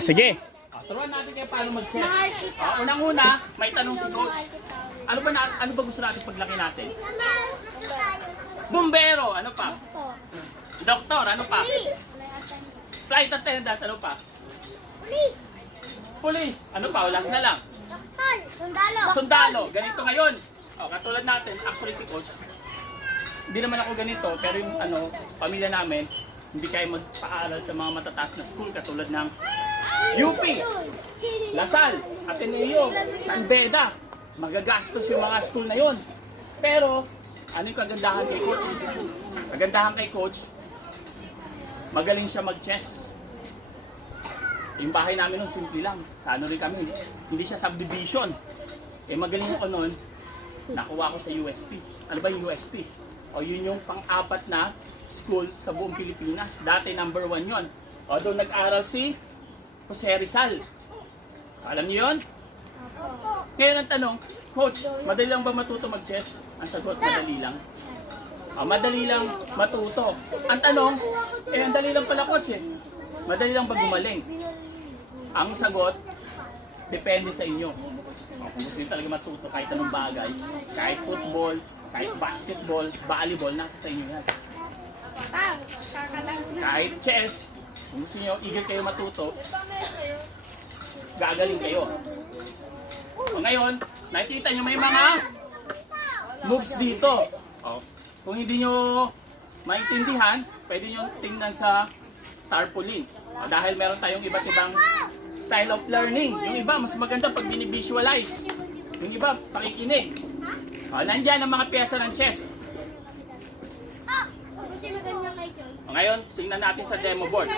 Sige. Turuan natin kayo paano mag-chess. Unang-una, may tanong si coach. Ano ba gusto natin paglaki natin? Bumbero, ano pa? Doktor, ano pa? Flight attendant, ano pa? Police, ano pa? Last na lang. Sundalo, ganito ngayon. Katulad natin, actually si coach, hindi naman ako ganito, pero yung pamilya namin, hindi kayo magpaaral sa mga matataas na school katulad ng UP, Lasal, Ateneo, San Beda. Magagastos yung mga school na yon. Pero, ano yung kagandahan kay coach? Kagandahan kay coach, magaling siya mag-chess. Yung bahay namin nun, simple lang. Sa ano rin kami, hindi siya subdivision. Magaling ako nun, nakuha ko sa UST. Ano ba yung UST? Yun yung pang-apat na school sa buong Pilipinas. Dati number 1 yun. Doon nag-aral si Jose Rizal. Alam niyo yun? Ngayon ang tanong, coach, madali lang ba matuto mag-chess? Ang sagot, madali lang. Madali lang matuto. Ang tanong, ang dali lang pala coach Madali lang ba gumaling? Ang sagot, depende sa inyo. Kung gusto nyo talaga matuto kahit anong bagay, kahit football, kahit basketball, volleyball, nasa sa inyo yan. Kahit chess, kung gusto nyo, eager kayo matuto, gagaling kayo. Ngayon, nakikita nyo may mga moves dito. Kung hindi nyo maintindihan, pwede nyo tingnan sa tarpaulin. Dahil meron tayong iba't ibang style of learning. Yung iba, mas maganda pag binivisualize. Yung iba, pakikinig. Nandyan ang mga pyesa ng chess. Ngayon, tingnan natin sa demo board.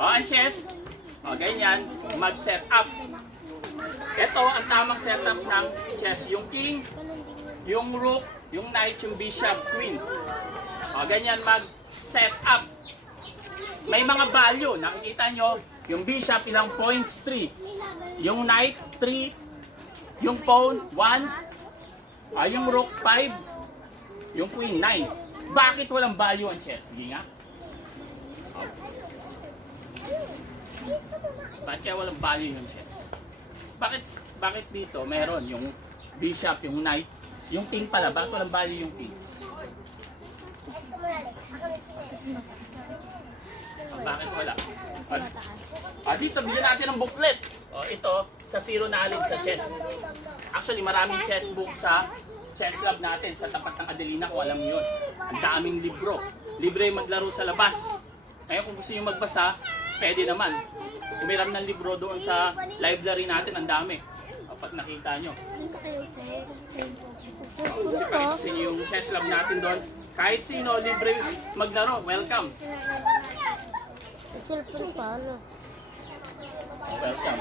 Ang chess, ganyan, mag-set up. Ito ang tamang setup ng chess. Yung king, yung rook, yung knight, yung bishop, queen. Ganyan mag-set up. May mga value. Nakikita nyo, yung bishop ilang points? 3. Yung knight, 3. Yung pawn, 1. Yung rook, 5. Yung queen, 9. Bakit walang value ang chess? Sige nga. Bakit kaya walang value yung chess? Bakit dito meron yung bishop, yung knight, yung king pala? Bakit walang value yung king? Bakit wala? Dito, bigyan natin ng booklet. Ito, sa Zero Knowledge sa chess. Actually, maraming chess book sa chess lab natin sa tapat ng Adelina, kung alam niyo yun. Ang daming libro. Libre maglaro sa labas. Ngayon, kung gusto nyo magbasa, pwede naman. Umiram ng libro doon sa library natin, ang dami. Pag nakita nyo. Kasi yung chess lab natin doon, kahit sino, libre maglaro. Welcome. Cellphone paano? Welcome.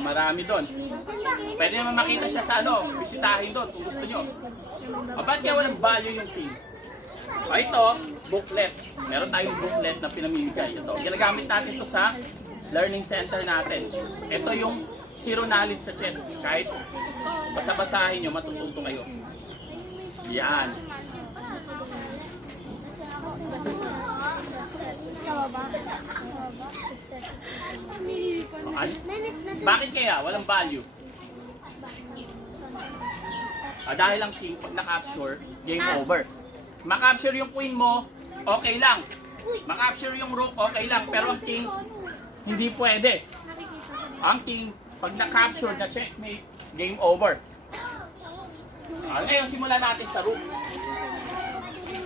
Marami doon. Pwede naman makita siya sa bisitahin doon kung gusto nyo. Bakit kaya walang value yung king? Ito, booklet. Meron tayong booklet na pinamimigay. Ito, ginagamit natin ito sa learning center natin. Ito yung Zero Knowledge sa chess. Kahit basa-basahin nyo, matututo kayo. Yan. Bakit kaya walang value? Dahil ang king, pag na-capture, game over. Ma-capture yung queen mo, okay lang. Ma-capture yung rook, okay lang. Pero ang king, hindi pwede. Ang king, pag na-capture, na-checkmate, game over. Ngayon, simulan natin sa rook.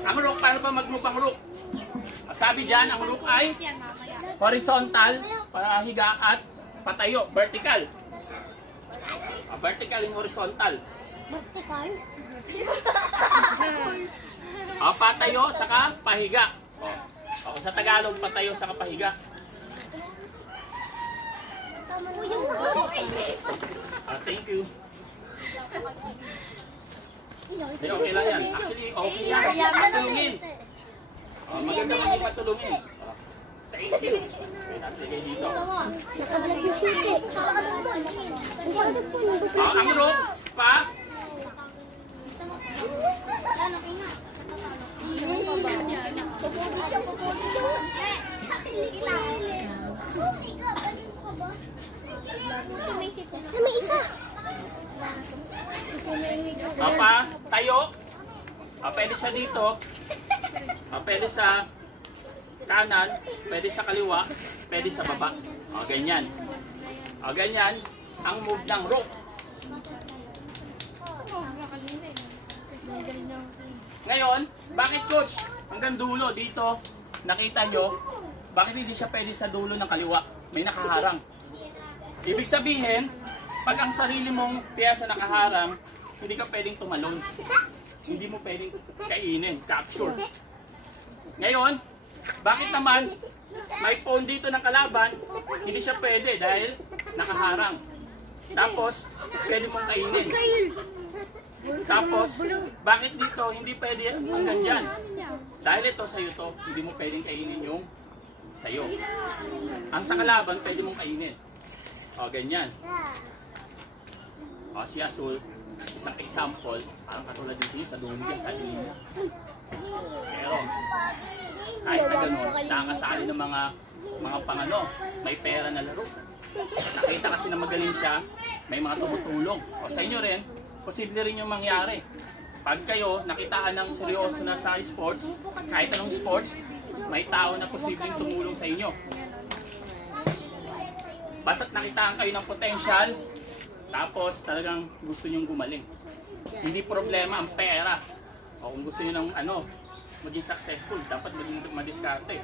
Ang rook, paano ba mag-move ang rook? Sabi dyan, ang rook ay horizontal, higa at patayo, vertical. Vertical and horizontal. Vertical? Patayo, saka pahiga. Sa Tagalog, patayo, saka pahiga. Thank you. Okay lang yan. Actually, okay yan. Patulungin. Maganda kang ipatulungin. Thank you. Sige dito. Ang rook pa. dito, pwede sa kanan, pwede sa kaliwa, pwede sa baba. Ganyan. Ganyan ang move ng rope. Ngayon, bakit coach? Hanggang dulo dito, nakita nyo, bakit hindi siya pwede sa dulo ng kaliwa? May nakaharang. Ibig sabihin, pag ang sarili mong piyesa nakaharang, hindi ka pwedeng tumalon. Hindi mo pwedeng kainin, capture. Ngayon, bakit naman may phone dito ng kalaban, hindi siya pwede dahil nakaharang. Tapos, pwede mong kainin. Tapos, bakit dito hindi pwede hanggang dyan? Dahil ito sa'yo to, hindi mo pwedeng kainin yung sa'yo. Ang sa kalaban, pwede mong kainin. Ganyan. Si Azul, isang example, parang katulad din sa'yo sa dulo niya, sa linya. Pero, kahit na gano'n, nakakasali ng mga pangano, may pera na laro. Nakita kasi na magaling siya, may mga tumutulong. Sa inyo rin, posible rin yung mangyari. Pag kayo nakitaan ng seryoso na sa sports, kahit anong sports, may tao na posibleng tumulong sa inyo. Basta't nakitaan kayo ng potential, tapos talagang gusto nyong gumaling. Hindi problema ang pera. O kung gusto nyo ng maging successful, dapat maging madiskarte.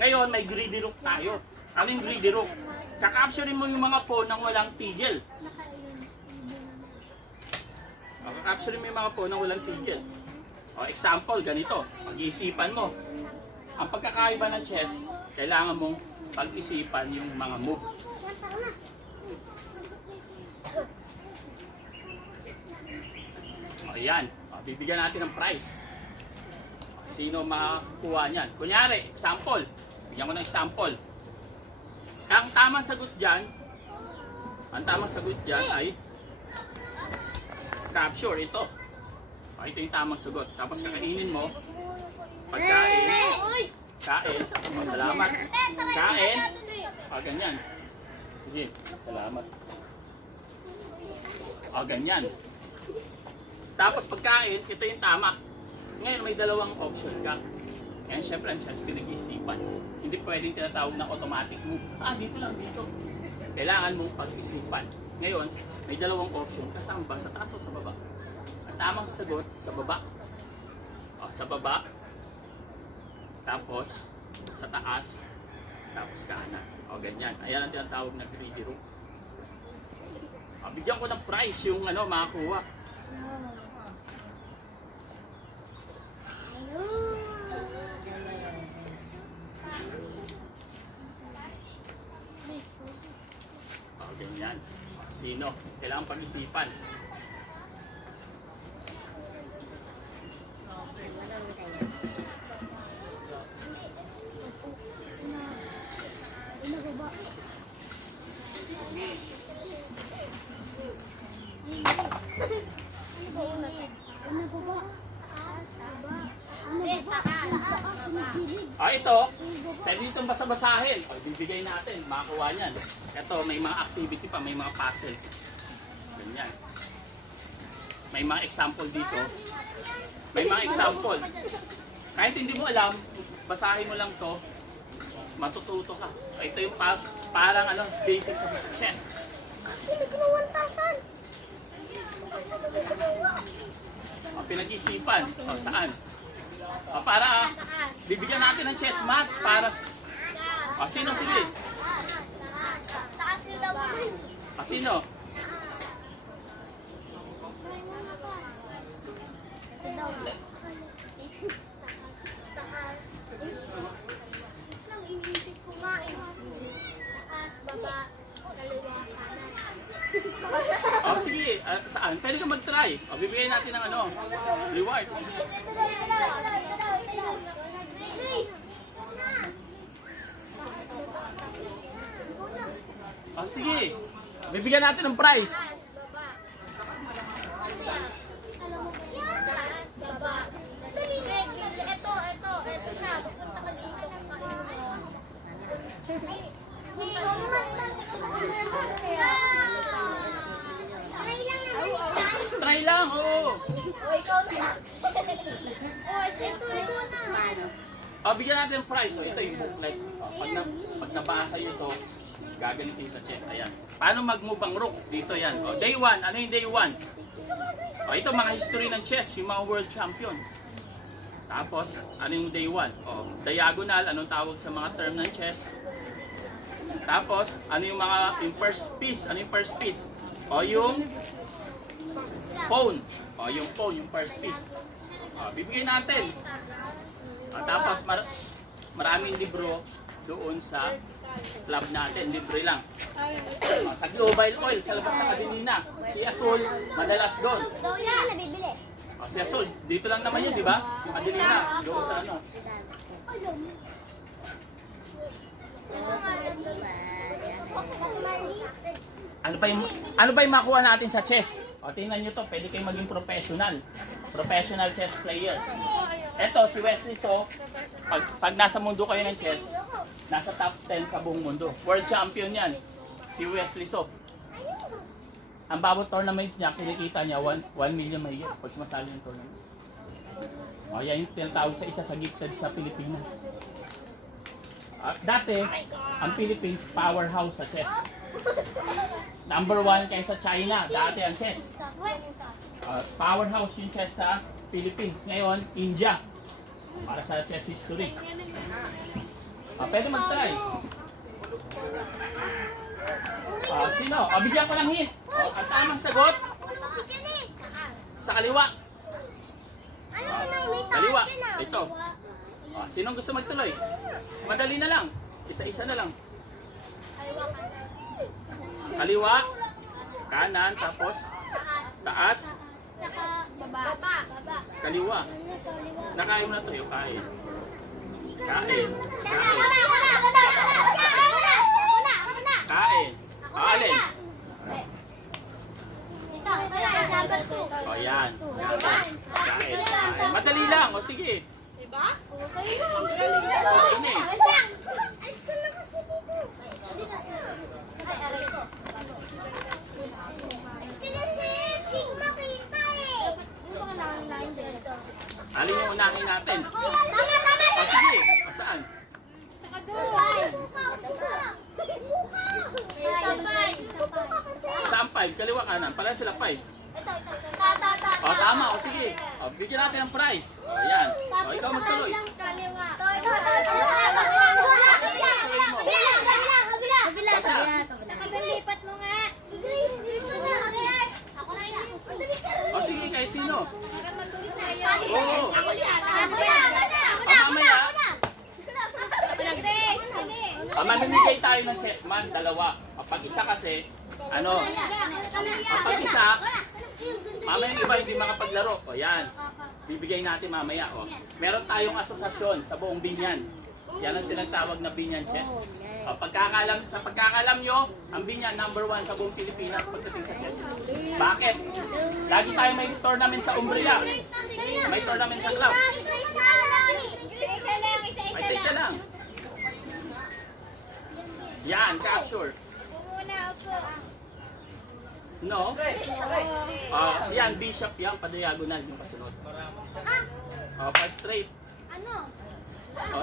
Ngayon, may greedy rook tayo. Ano yung greedy rook? Kakapturein mo yung mga phone nang walang tigil. Kakapturein mo yung mga phone nang walang tigil. Example, ganito. Pag-iisipan mo. Ang pagkakaiba ng chess, kailangan mong pag-isipan yung mga move. Ayan. Bibigyan natin ng prize. Sino makakuha niyan? Kunyari, example. Bigyan ko ng example. Ang tamang sagot dyan ay capture. Ito. Ito yung tamang sagot. Tapos kakainin mo. Pagkain. Kain. Salamat. Kain. Ganyan. Sige. Salamat. Ganyan. Tapos pagkain, ito yung tama. Ngayon may dalawang option ka. Ngayon syempre ang chess pinag-iisipan. Hindi pwedeng tinatawag na automatic move. Dito lang, dito. Kailangan mong pag-isipan. Ngayon, may dalawang option. Kasama ba? Sa taas o sa baba? Ang tamang sagot, sa baba. Sa baba. Tapos, sa taas. Tapos kanan. Ganyan. Ayan ang tinatawag na greedy rook. Bigyan ko ng prize yung makakuha. Ganyan. Sino? Kailangan pag-isipan. Ito, pwede itong basa-basahin. Bibigay natin, makakuha niyan. Ito, may mga activity pa, may mga puzzle. Ganyan. May mga example dito. May mga example. Kahit hindi mo alam, basahin mo lang to, matututo ka. Ito yung parang basics of chess. Pinag-isipan. Saan? Para bibigyan natin ng chess mat para sino sige? Taas niyo daw. Sino? Lang iniisip ko nga taas, baba, kaliwa, kanan. Sige, saan? Pwede ka mag-try. Bibigyan natin ng reward. Sige. Bibigyan natin ng prize. Ito siya. Pupunta ka dito. Try lang, oo. ikaw na. Oh, ito na. Bigyan natin ng prize. Ito yung booklet. Pag nabasa nyo ito, gagalitin sa chess. Ayan. Paano mag-move ang rook? Dito yan. Day 1. Ano yung day 1? Ito mga history ng chess, yung mga world champion. Tapos, ano yung day 1? Diagonal, anong tawag sa mga term ng chess? Tapos, ano yung yung first piece? Ano yung first piece? Yung pawn. Yung pawn, yung first piece. Bibigyan natin. Tapos, maraming libro doon sa club natin. Libre lang. Sa Global Oil, sa labas ng Kadilina. Si Azul, madalas doon. So, yan, nabibili. Si Azul, dito lang naman yun, di ba? Yung Kadilina, doon sa ano. Ano ba yung makuha natin sa chess? Tingnan nyo to, pwede kayong maging professional. Professional chess player. Eto, si Wesley So, pag nasa mundo kayo ng chess, nasa top 10 sa buong mundo. World champion yan. Si Wesley So. Ang bawat tournament niya, kinikita niya 1 million mahigit pag sumasali ng tournament. Yan yung tinatawag sa isa sa gifted sa Pilipinas. Dati, ang Philippines, powerhouse sa chess. Number 1 kaysa China, dati ang chess. Powerhouse yung chess sa Philippines. Ngayon, India. Para sa chess history. Pwede mag-try. Sino? Bigyan ko ng hint. Ang tamang sagot, sa kaliwa. Kaliwa. Ito. Sinong gusto magtuloy? Madali na lang. Isa-isa na lang. Kaliwa, kanan, tapos taas, Baba. kaliwa. Nakain mo na to, yung kain. Kain. Kain. Alin? Yan. Kain. Madali lang. Sige. Diba? Ini. Alis ko na kasi dito. Ay, aray ko. Alis ka na sis! Di ko makita eh! Ano ka nakasalain dito? Alin yung unahin natin? Tama! Sige. Saan? Saan 5? Kaliwa kanan. Pala sila 5. Tama. Sige. Bigyan natin ng prize. Yan. Ikaw magtuloy. Nakagalipat mo nga. Ako na yan. Sige, kahit sino. Oo. Oo. Mamaya. Mamimigay tayo ng chessman, dalawa. Pag isa kasi, pag isa, mamaya yung iba hindi makapaglaro. Yan. Bibigay natin mamaya. Meron tayong asosasyon sa buong Binyan. Yan ang tinatawag na Binyan Chess. Sa pagkakalam nyo, ang Binyan number 1 sa buong Pilipinas pagdating sa chess. Bakit? Lagi tayo may tournament sa Umbria. May tournament sa club. Isa lang. Yan, capture. No? Yan, bishop yan, pa-diagonal yung kasunod. Pa-straight.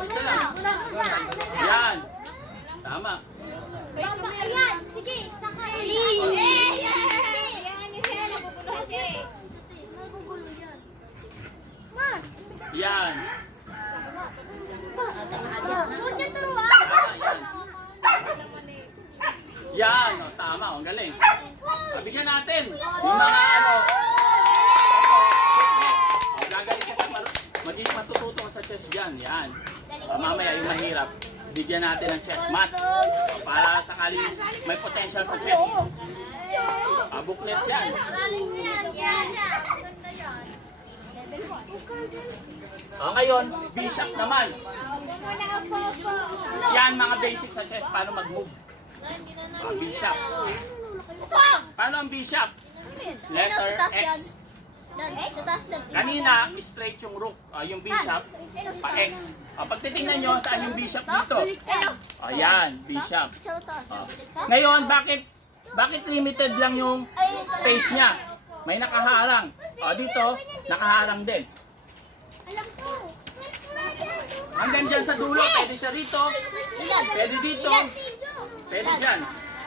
Isa lang. Yan. Tama. Ayan, sige. Yan. Huwag niyo turuan. Tama, yan. Yan, tama, ang galing. Bigyan natin. Yung mga gagaling ka sa magiging matututo ka sa chess dyan. Yan. Mamaya yung mahirap, bigyan natin ng chess mat. Para sakaling may potential sa chess. Booklet yan. Ngayon, bishop naman. Yan mga basics sa chess, paano mag-move. Bishop. Paano ang bishop? Letter X. Kanina, straight yung rook, yung bishop, pa-X. Pag titingnan nyo, saan yung bishop dito? Ayan, bishop. Ngayon, bakit limited lang yung space niya? may nakaharang. O, dito, nakaharang din. Alam ko. Hanggang dyan sa dulo, pwede siya rito. Pwede dito. Pwede dyan.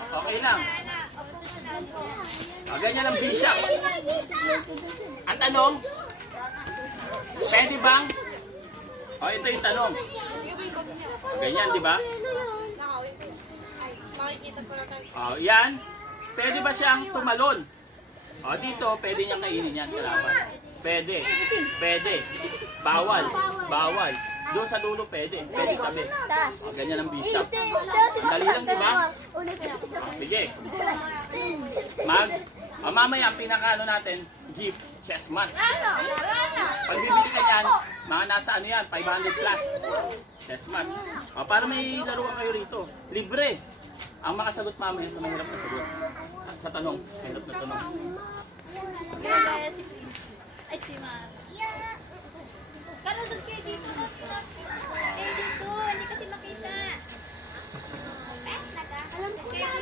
Okay lang. O, ganyan ang bishop. Ang tanong, pwede bang? O, ito yung tanong. Ganyan, di ba? O, yan. Pwede ba siyang tumalon? O, dito, pwede niyang kainin yan, kalaban. Pwede. Pwede. Bawal. Bawal. Doon sa dulo, pwede. Pwede tabi. O, ganyan ang bishop. Dali lang, di ba? O, sige. Mamaya, ang pinakaano natin, gift, chess mat. Pag bibili ka yan, mga nasa ano yan, 500 plus. Chess mat. O, para may laruan kayo rito. Libre. Ang makasagot mamaya sa mahirap na sagot. At sa tanong, mahirap na tanong. Ay, si Ma. Kanusod kayo dito. Eh, dito. Hindi kasi makita.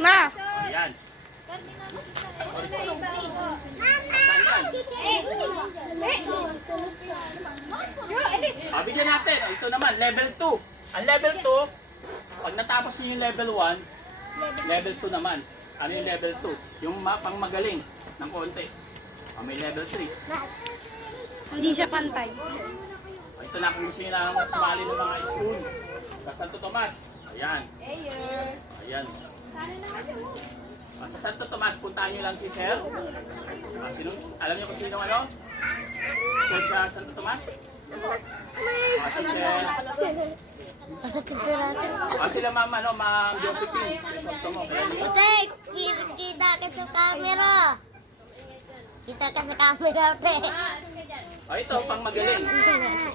Ma! Ayan. Bigyan natin. Ito naman, level 2. Ang level 2, pag natapos niyo yung level 1, level 2 naman. Ano yung level 2? Yung pang magaling ng konti. May level 3. Hindi siya pantay. Ito na kung gusto nyo na sumali ng mga school sa Santo Tomas. Ayan. Ayan. Sa Santo Tomas, puntahan nyo lang si Sir. Alam nyo kung sino ano? Coach sa Santo Tomas? Si Sir. Sila ma'am, ma'am Josephine. Crisostomo. Ute, kita ka sa camera. Kita ka sa camera, ute. Ito, pang magaling.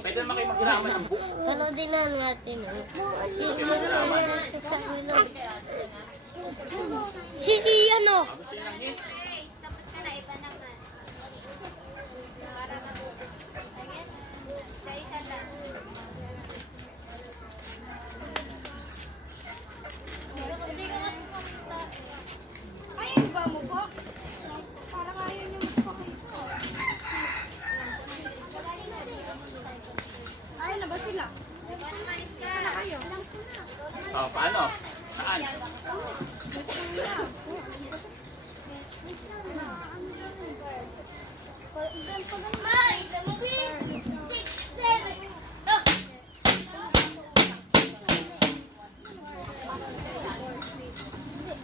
Pwede naman kayo maghiraman ng book. Panoodin na natin. Si ano? Gusto nyo ng hint? Tapos ka na, iba naman. Para sa isa lang. Pero kung di ka kasi kumita. Ay, iba mo po? Parang ayaw niyo magpakita. Ay, na ba sila? Diba namalis ka? Ayaw. Paano? Saan?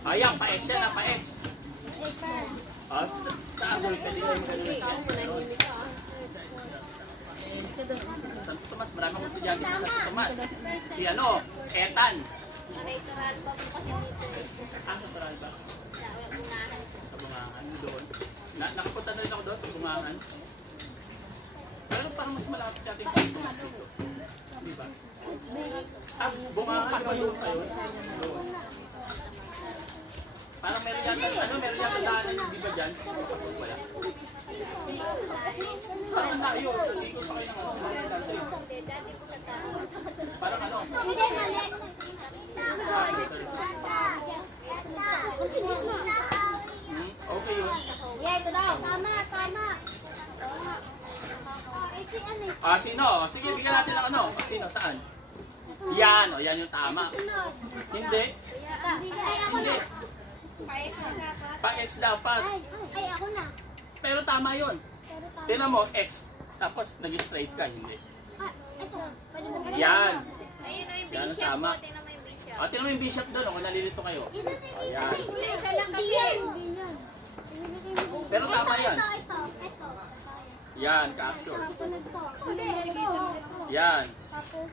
Ayan, pa-X yan, pa-X. Sa Angol, pwede kayo magano ng chess. Santo Tomas, marami akong estudyante sa Santo Tomas. Si ano, Etan. Natural pa po kasi dito. Natural ba? Sa bungahan. Sa Bungangan, doon. Nakapunta na rin ako doon sa Bungangan. Pero parang mas malapit natin sa dito. Di ba? Bungangan ba doon kayo? Doon. Parang meron yata daanan yung di ba dyan? Wala. Parang tayo, ikot pa kayo ng Dati po sa tao. parang ano? Hindi, mali. Okay yun. Yeah, ito daw. Tama, tama. Si ano Sino? Sige, bigyan natin ng ano. Sino? Saan? Yan, yan yung tama. Hindi. Hindi. Pa-X dapat. Ay, ako na. Pero tama yun. Pero tama. Tingnan mo, X. Tapos nag-straight ka, hindi. Ito. Pwede ba? Yan. Ayun o yung Yan ang bishop tama. po. Tingnan mo yung bishop. Tingnan mo yung bishop doon, kung nalilito kayo. Ayan. Isa lang kasi. Pero tama yan. Ito. Yan, capture. Hindi. Yan. Tapos.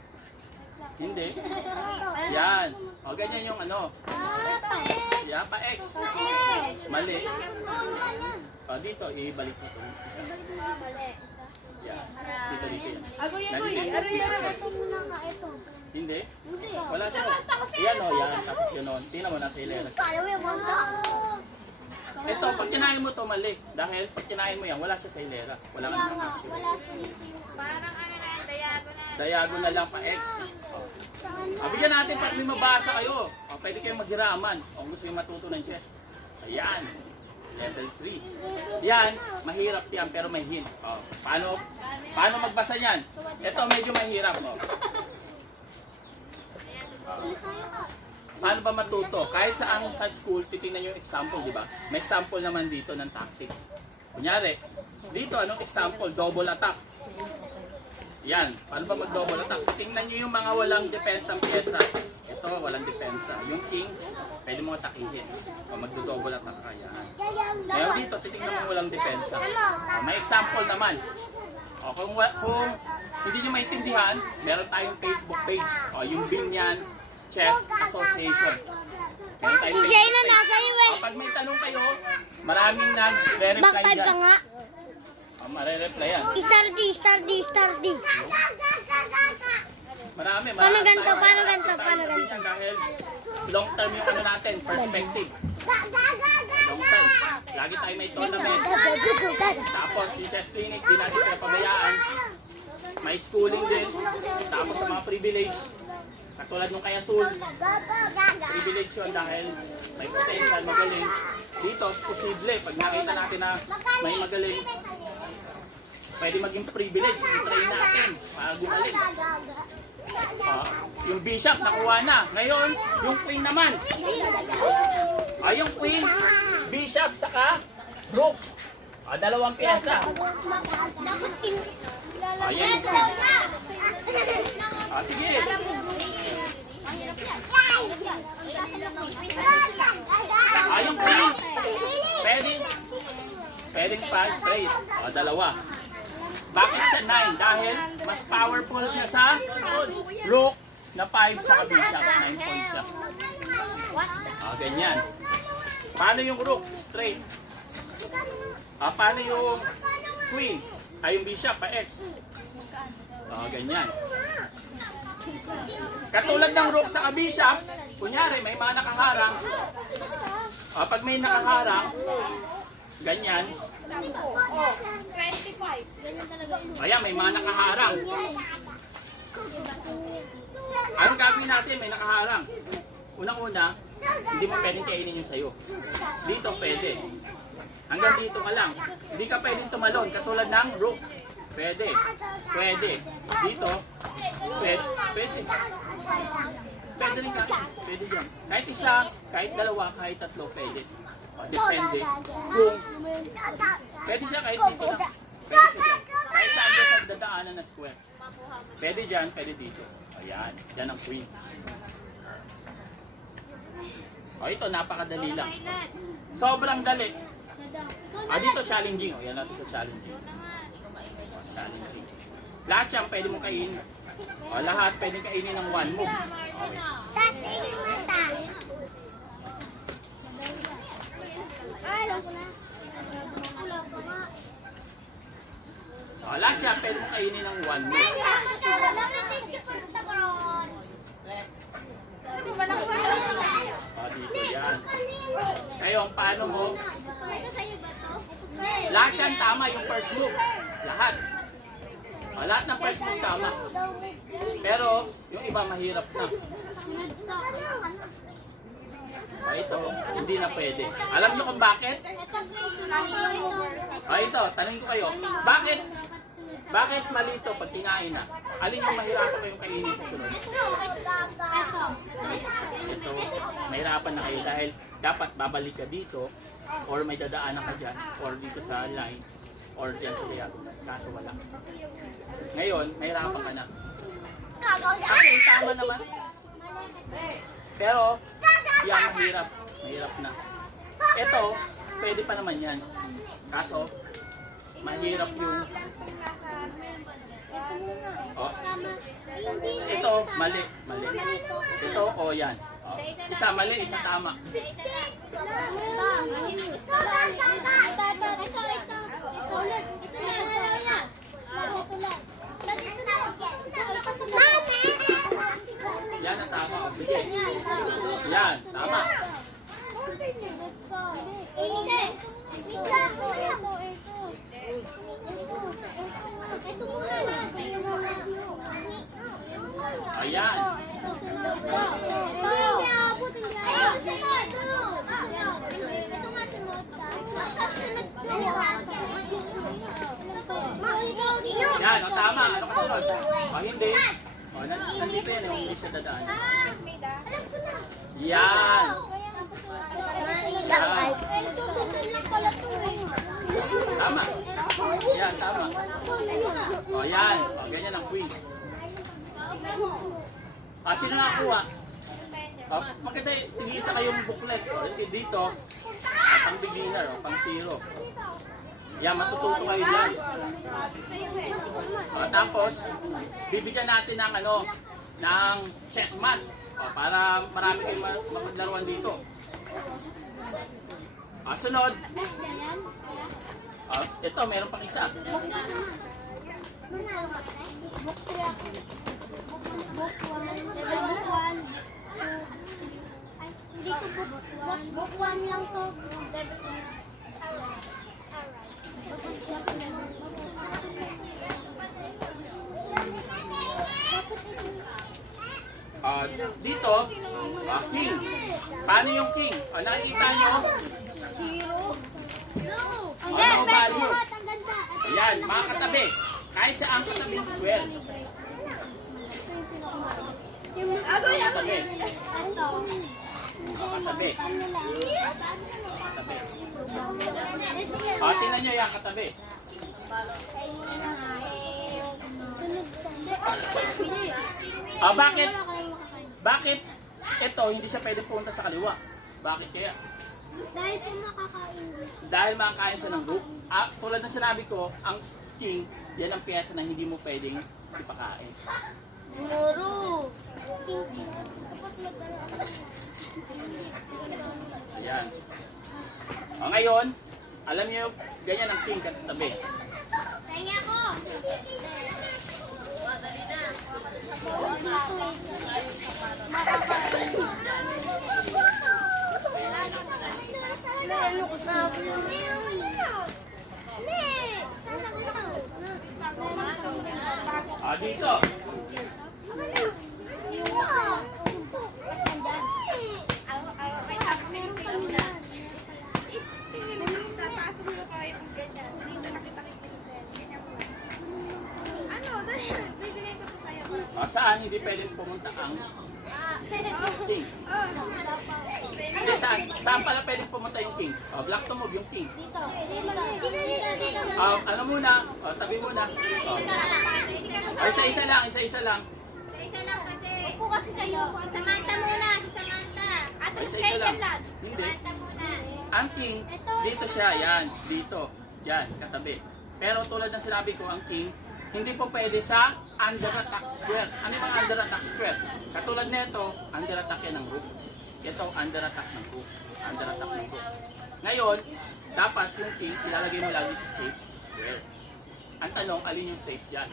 Hindi. Yan. O, ganyan yung ano. Yan, pa-X. Mali. O, dito, ibalik mo ito. Isa. Yan. Dito, dito yan. Nandito yung Hindi. Wala siya. Yan o, yan. Tapos gano'n. Tingnan mo, nasa hilera. Ito, pag kinain mo to mali. Dahil pag kinain mo yan, wala siya sa hilera. Wala kang nakakasyon. Parang ano na yan, diagonal. Diagonal lang pa-X. Bigyan natin pag may mabasa kayo. Pwede kayong maghiraman kung gusto yung matuto ng chess. Ayan. Level 3. Yan, mahirap yan pero may hint. Oh, paano magbasa niyan? Ito medyo mahirap. Oh. Paano ba matuto? Kahit saan sa school, titingnan yung example, di ba? May example naman dito ng tactics. Kunyari, dito anong example? Double attack. Yan, paano ba mag-double attack? Tingnan nyo yung mga walang depensang pyesa. Ito, walang depensa. Yung king, pwede mo atakihin. O magdo-double attack ka, yan. Ngayon dito, titingnan mo walang depensa. O, may example naman. O, kung hindi nyo maintindihan, meron tayong Facebook page. O, yung Binyan Chess Association. Meron tayong Si Shayna nasa iyo eh. O, pag may tanong kayo, maraming nag-re-reply Back-type ka dyan. nga. O, mare-reply yan. Star D. Marami. Paano ganito, tayo. paano ganito, Tayo paano sabihin ganito? yan Dahil long term yung ano natin, perspective. Long term. Lagi tayo may tournament. Tapos yung chess clinic, di natin pinapabayaan. May schooling din. Tapos sa mga privilege, katulad nung kaya Sul, privilege yun dahil may potential, magaling. Dito, posible. Pag nakita natin na may magaling, pwede maging privilege. I-train natin para gumaling. Yung bishop nakuha na. Ngayon, yung queen naman. Yung queen, bishop, saka rook. Dalawang pyesa. Ayan. Sige. Yung queen, pwedeng pa straight. Dalawa. Bakit siya 9? Dahil mas powerful siya sa rook na 5 sa bishop. 9 points siya. Ganyan. Paano yung rook? Straight. Paano yung queen? Yung bishop pa X. Ganyan. Katulad ng rook sa bishop, kunyari may mga nakaharang. Pag may nakaharang, ganyan. 25. Ganyan talaga. Ayan, may mga nakaharang. Anong gagawin natin? May nakaharang. Unang-una, hindi mo pwedeng kainin yung sayo. Dito pwede. Hanggang dito ka lang. Hindi ka pwedeng tumalon. Katulad ng rook. Pwede. Pwede. Dito. Pwede. Pwede. Pwede rin ka. Pwede dyan. Kahit isa, kahit dalawa, kahit tatlo, pwede. Depende. Kung pwede siya kahit dito lang. Pwede siya dyan. Kahit saan dyan sa dadaanan na square. Pwede dyan, pwede dito. Ayan. Yan ang queen. Ito, napakadali lang. Sobrang dali. Dito challenging. Yan natin sa challenging. Challenging. Lahat yan pwede mong kainin. Lahat pwede kainin ng one move. Lahat siya pwede mong kainin ng one move. Dito yan. Ngayon, paano mo? Lahat yan tama yung first move. Lahat. Lahat ng first move tama. Pero, yung iba mahirap na. Ito, hindi na pwede. Alam nyo kung bakit? Ito, tanong ko kayo. Bakit malito pag kinain na? Alin yung mahirapan kayong kainin sa sunod? Ito, mahirapan na kayo dahil dapat babalik ka dito or may dadaanan ka dyan or dito sa line or dyan sa diagonal. Kaso wala. Ngayon, mahirapan ka na. Kasi tama naman. Pero, yan mahirap. Mahirap na. Ito, pwede pa naman yan. Kaso, mahirap yung... Ito, mali. Mali. Ito, yan. Isa mali, isa tama. Yan ang tama. Sige. Yan, tama. Ayan. Yan, o tama. Ano kasunod? O hindi. O, nandito yan. Hindi siya dadaan. Yan. Tama. Yan, tama. O, yan. O, ganyan ang queen. Sino nakakuha? Maganda, tingin sa kayong booklet. O, dito, pang beginner, o, pang zero. Yan, matututo kayo dyan. O, tapos, bibigyan natin ng ng chess mat. O, para marami kayong maglaruan dito. Sunod. Ito, meron pang isa. Book 1 lang to. Dito, king. Paano yung king? Nakikita nyo? Ano value? Ayan, mga katabi. Kahit sa ang katabing square. Katabi. Katabi. Katabi. Tingnan nyo yan, katabi. Bakit? Bakit ito hindi siya pwede punta sa kaliwa? Bakit kaya? Dahil po makakain. Dahil makakain siya ng rook. Tulad na sinabi ko, ang king, yan ang piyesa na hindi mo pwedeng ipakain. Moro. Ayan. Ngayon, alam niyo, ganyan ang king katabi. Kaya ko. Dito. Saan hindi pwedeng pumunta ang king? Hindi, saan? Saan pala pwedeng pumunta yung king? Black to move yung king. Ano muna? Tabi muna. Isa-isa lang, isa-isa lang. Isa lang kasi. Upo kasi kayo. Samantha muna, si Samantha. Isa-isa lang. Hindi. Samantha muna. Ang king, dito siya, yan. Dito. Yan, katabi. Pero tulad ng sinabi ko, ang king, hindi po pwede sa under attack square. Ano yung mga under attack square? Katulad nito, under attack yan ng rook. Ito, under attack ng rook. Under attack ng rook. Ngayon, dapat yung king, ilalagay mo lagi sa safe square. Ang tanong, alin yung safe dyan?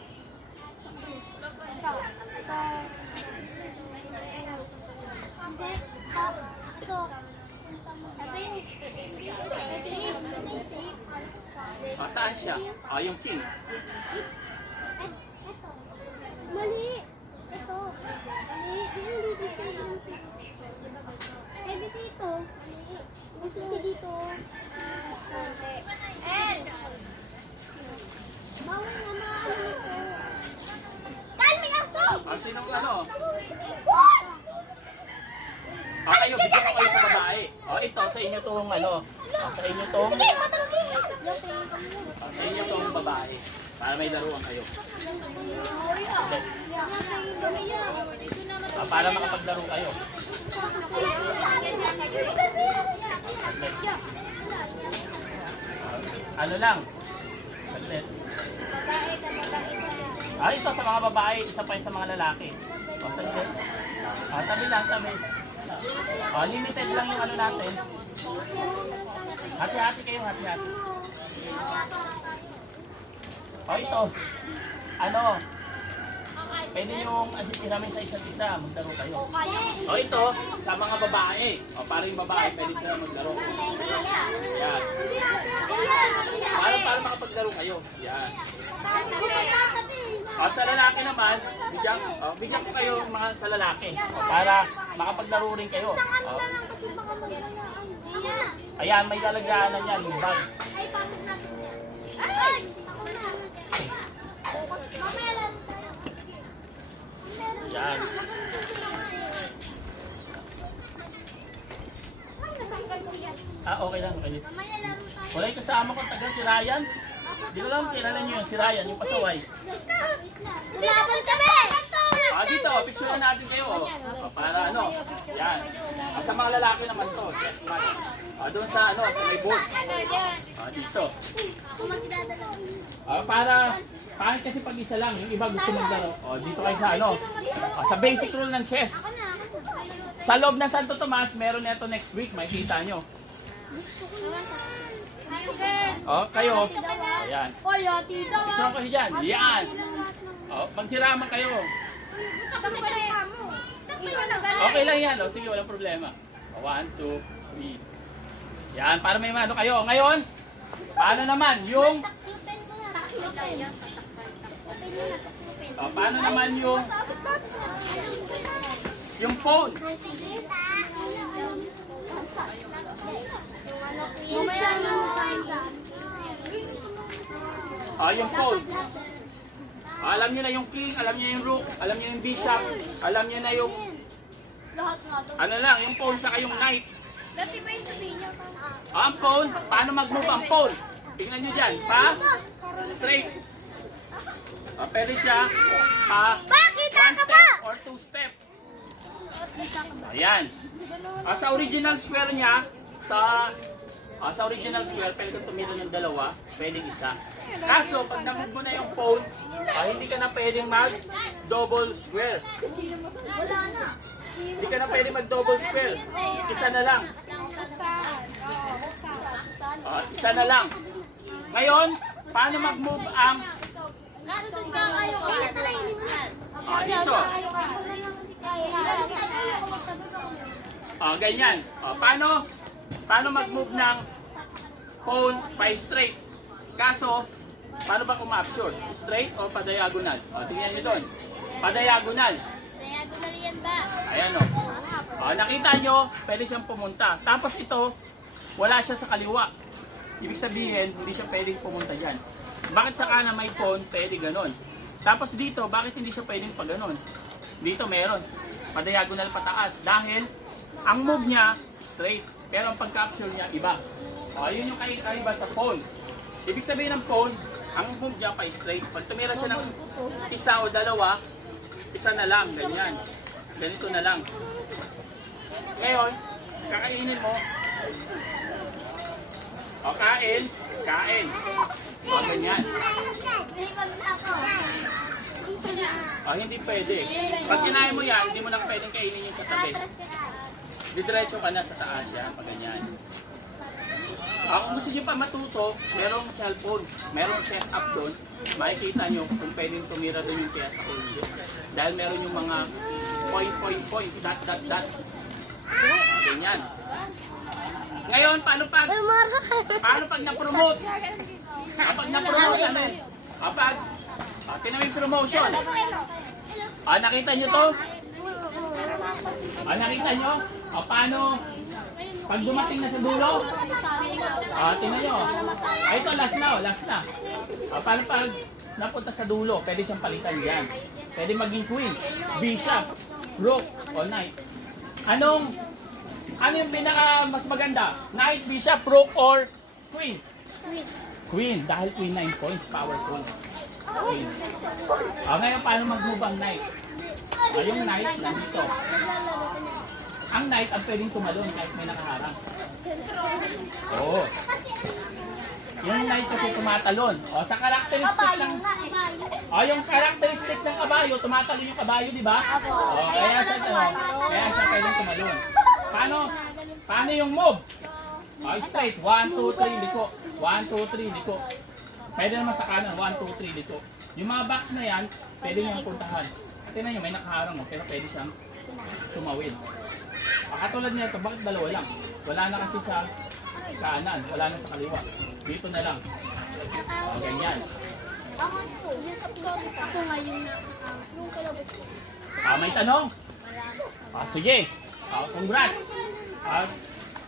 Saan siya? Yung king. Mali. Ito. Mali. Hindi dito. Pwede dito. Gusto ko dito. El! Bawal na maano nito. Kalmi ang so! Sinong ano? What? Kayo, bigyan ko kayo sa babae. Ito, sa inyo tong ano. Sa inyo tong... Sige, matalagay. Sa inyo tong babae. Para may laruan kayo. Okay. Para makapaglaro kayo. Ano lang? Saglit. Ito sa mga babae, isa pa yun sa mga lalaki. Saglit. Tabi lang, tabi. Limited lang yung ano natin. Hati-hati kayo, hati-hati. Ito. Ano? Pwede yung namin sa isa't isa, maglaro kayo. Ito, sa mga babae. Para yung babae, pwede sila maglaro. Yan. Para makapaglaro kayo. Yan. Sa lalaki naman, bigyan ko kayo mga sa lalaki. Para makapaglaro rin kayo. Ayan, may lalagyanan yan, yung bag. Ay, pasok natin. Ay! Ako na. Mamaya lang tayo. Ayan. Ay, nasanggal ko yan. Okay lang, okay. Mamaya lang tayo. Wala yung kasama ko, taga si Ryan. Di ko lang, kilala nyo yun, si Ryan, yung pasaway. Laban kami! Dito, picture natin kayo. Para ano, yan. Sa mga lalaki naman to, yes, match. Doon sa ano, sa may board. Dito. Ako magdadala. Para, pangit kasi pag isa lang, yung iba gusto maglaro. Dito kayo sa ano, sa basic rule ng chess. Ako na. Sa loob ng Santo Tomas, meron na ito next week, makikita nyo. Kayo, ayan. Oy, ati daw. Picture ko dyan, yan. Magtiraman kayo. Okay lang yan, sige, walang problema. 1, 2, 3. Yan, para may ano kayo. Ngayon, paano naman yung... Taklupin mo na. Taklupin. Taklupin mo na. Taklupin. Paano naman yung phone? Mamaya na tayo. Yung phone. Alam niyo na yung king, alam niyo yung rook, alam niyo yung bishop, alam niyo na yung... Lahat nga daw. Ano lang, yung phone saka yung knight. Dati ba yung sabihin niya? Ang phone, paano mag-move ang phone? Tingnan niyo dyan, straight. Pwede siya, Bakit? 1 step or 2 step. Ayan. Sa original square niya, sa original square, pwede kang tumira ng dalawa, pwedeng isa. Kaso, pag namove mo na yung phone, hindi ka na pwedeng mag-double square. Wala na. Hindi ka na pwedeng mag-double square. Isa na lang. Isa na lang. Ngayon, paano mag-move ang... Nasusunod ka kayo. Sino tayo dito. Ganyan. Paano mag-move ng phone pa straight? Kaso, paano ba kumapsure? Straight o pa-diagonal? Tingnan nyo doon. Pa-diagonal. Diagonal yan ba? Ayan o. Nakita nyo, pwede siyang pumunta. Tapos ito, wala siya sa kaliwa. Ibig sabihin, hindi siya pwedeng pumunta dyan. Bakit sa kanan may phone, pwede ganon. Tapos dito, bakit hindi siya pwedeng pa ganon? Dito meron, pa-diagonal pataas. Dahil, ang move niya, straight. Pero ang pag-capture niya, iba. Yun yung kaiba sa phone. Ibig sabihin ng phone, ang move niya pa straight. Pag tumira siya ng isa o dalawa, isa na lang, ganyan. Ganito na lang. Ngayon, kakainin mo. Kain. Ganyan. Hindi pwede. Pag kinain mo yan, hindi mo na pwedeng kainin yung sa tabi. Didiretso ka na sa taas yan, pag ganyan. Kung gusto nyo pa matuto, merong cellphone, merong chess app doon, makikita nyo kung pwedeng tumira doon yung chess o hindi. Dahil meron yung mga point, dot. Ganyan. Ngayon, paano pag na-promote? Kapag na-promote, tinan mo yung promotion. Nakita nyo to? Nakita nyo? Paano? Pag dumating na sa dulo? Tingnan nyo. Ito, last na. Paano pag napunta sa dulo? Pwede siyang palitan dyan. Pwede maging queen, bishop, rook, o knight. Ano yung pinaka mas maganda? Knight, bishop, rook, or queen? Queen, dahil queen 9 points, powerful. Queen. Ngayon, paano mag-move ang knight? Yung knight, nandito. Ang knight ang pwedeng tumalon kahit may nakaharang. Oo. Yung knight kasi tumatalon. Sa karakteristik ng... yung karakteristik ng kabayo, tumatalon yung kabayo, di ba? Kaya siya pwedeng tumalon. Paano yung move? Straight. 1, 2, 3, liko. 1, 2, 3, liko. Pwede naman sa kanan. 1, 2, 3, liko. Yung mga box na yan, pwede niyang puntahan. At tingnan nyo, may nakaharang pero pwede siyang tumawid. Katulad nito, bakit dalawa lang? Wala na kasi sa kanan, wala na sa kaliwa. Dito na lang. Ganyan. Ako ngayon na yung kalabot ko. May tanong? Sige. Congrats.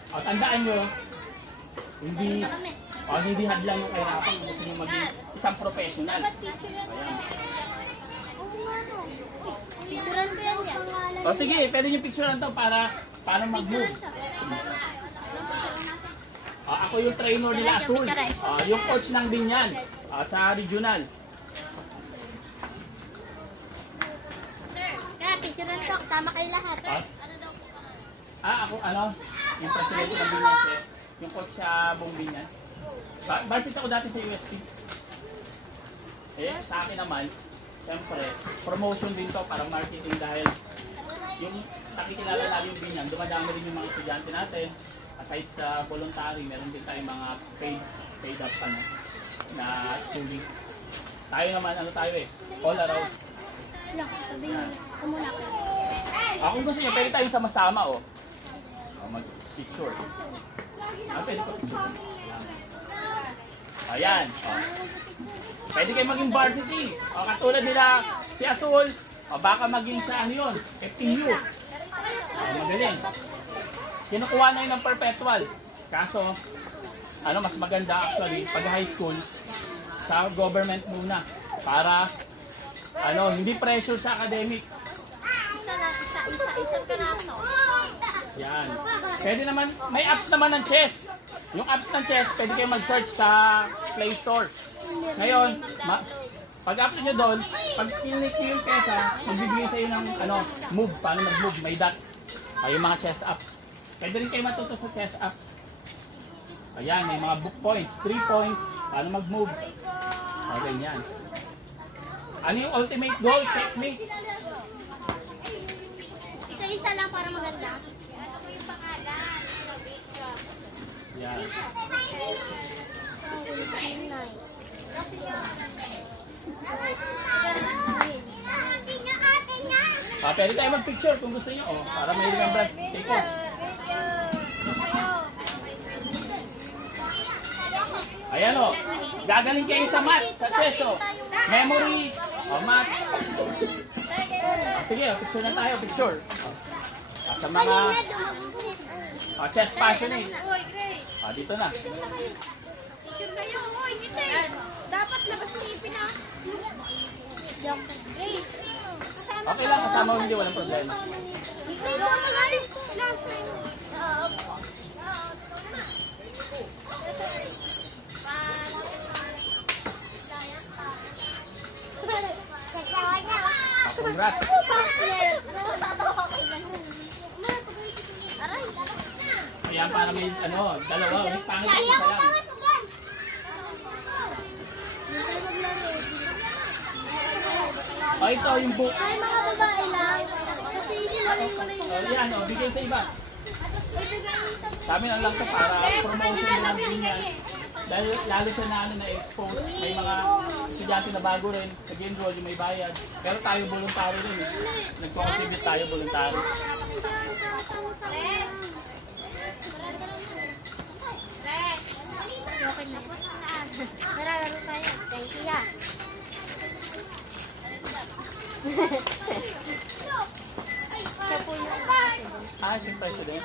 O, tandaan nyo, hindi hadlang yung kahirapan kung gusto nyo maging isang professional. Picturean ko yan yan. O sige, pwede nyo picturean to para mag-move. Ako yung trainer nila, Atul. Yung coach ng Binyan sa regional. Kaya picturean ko, kasama kayo lahat. Ako yung presidente ng Binyan, yung coach sa buong Binyan. Varsity ako dati sa UST. Sa akin naman, siyempre, promotion din to, parang marketing dahil yung nakikilala natin yung Binyan, dumadami rin yung mga estudyante natin. Aside sa voluntary, meron din tayong mga paid up na schooling. Tayo naman, all around. Sabihin mo, kumuna ko. Kung gusto nyo, pwede tayong sama-sama, mag-picture. Pwede ko picture. Ayan. Pwede kayo maging varsity. Katulad nila si Asul, baka maging sa yun, FTU. Magaling. Kinukuha na yun ng perpetual. Kaso, mas maganda actually, pag high school, sa government muna. Para, hindi pressure sa academic. Isang karaso. Yan. Pwede naman, may apps naman ng chess. Yung apps ng chess, pwede kayo mag-search sa Play Store. Ngayon, pag-upload nyo doon, pag click nyo yung pesa, magbibigay sa'yo ng move, paano mag-move, may dot. Yung mga chess apps. Pwede rin kayo matuto sa chess apps. Ayan, may mga book points, 3 points, paano mag-move. Ganyan. Ano yung ultimate goal? Checkmate. Isa-isa lang para maganda. Ano ko yung pangalan? Yan. Pwede tayo mag-picture kung gusto nyo, para may remembrance. Take off. Ayan gagaling kayo sa math, sa chess memory, math. Sige, picture na tayo, picture. At sa mga chess passionate. Dito na. Picture kayo. Hoy, hindi. Dapat labas ni Ipin na. Grace. Okay lang, kasama mo hindi, walang problema. Congrats. Ayan, para may dalawa, may pangit ang isa lang. Ito yung book. Ay, mga babae lang. Kasi hinarin mo na yung Yan, bigay sa iba. Sa amin lang to para promotion din ng Binyan. Dahil lalo sa na-expose, may mga estudyante na bago rin, nag-enroll yung may bayad. Pero tayo voluntary rin. Nag-contribute tayo voluntary. Okay na. Naralaro tayo. Thank you, ya. Si President.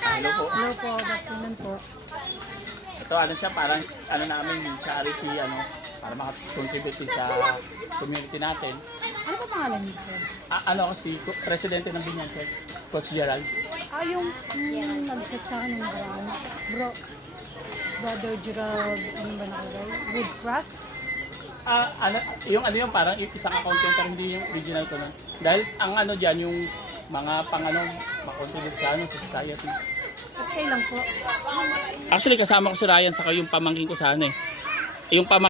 Hello po. Hello po, afternoon po. Ito siya, parang namin charity, para makakontribute sa community natin. Ano po pangalan niyo, sir? Si Presidente ng Binyan, Coach Gerald. Yung nag-chat sa akin ng Brother Gerald, ano ba nakalagay? Woodcraft? Yung parang isang account yun, pero hindi yung original ko nun. Dahil ang dyan, yung mga makontribute sa society. Okay lang po. Actually, kasama ko si Ryan, saka yung pamangkin ko sana Yung